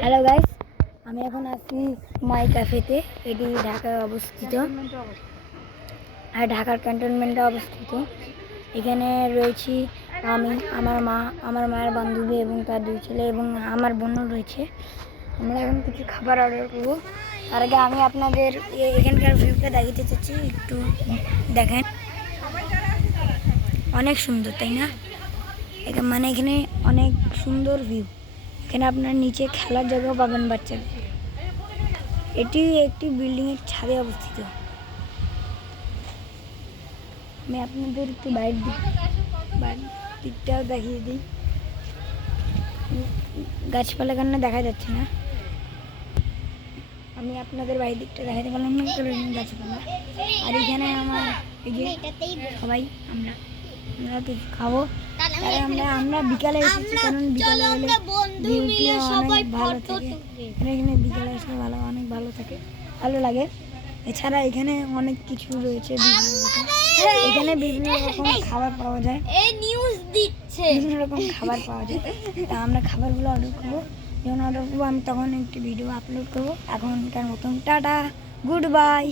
Hello guys, আমি এখন আছি মাই ক্যাফেতে। এটি ঢাকায় অবস্থিত আর ঢাকার ক্যান্টনমেন্টে অবস্থিত। এখানে রয়েছি আমি, আমার মা, আমার মায়ের বান্ধবী এবং তার 2 ছেলে এবং আমার বোনও রয়েছে। আমরা এখন কিছু খাবার অর্ডার করবো। তার আগে আমি আপনাদের এখানকার ভিউটা দেখাতে চাচ্ছি, একটু দেখেন। অনেক সুন্দর, তাই না? মানে এখানে অনেক সুন্দর ভিউ। এখানে আপনার নিচে খেলার জায়গাও পাবেন বাচ্চাদের। এটি একটি বিল্ডিংয়ের ছাদে অবস্থিত। আমি আপনাদের একটু বাইরের দিকটাও দেখিয়ে দিই। গাছপালা কারণে দেখা যাচ্ছে না। আমি আপনাদের বাইরের দিকটা দেখাতে পারলাম না, কারণ গাছপালা। আর এখানে আমার এই যে সবাই আমরা তো খাবো। তাই আমরা বিকালে এসেছি, কারণ বিকালে হলে ভিউটি অনেক ভালো থাকে। এখানে বিকালে এসে অনেক ভালো থাকে, ভালো লাগে। এছাড়া এখানে অনেক কিছু রয়েছে, এখানে বিভিন্ন রকম খাবার পাওয়া যায়। বিভিন্ন রকম খাবার পাওয়া যায়। তা আমরা খাবারগুলো অর্ডার করবো। যখন অর্ডার করবো আমি তখন একটি ভিডিও আপলোড করবো। এখনকার মতন টাটা, গুড বাই।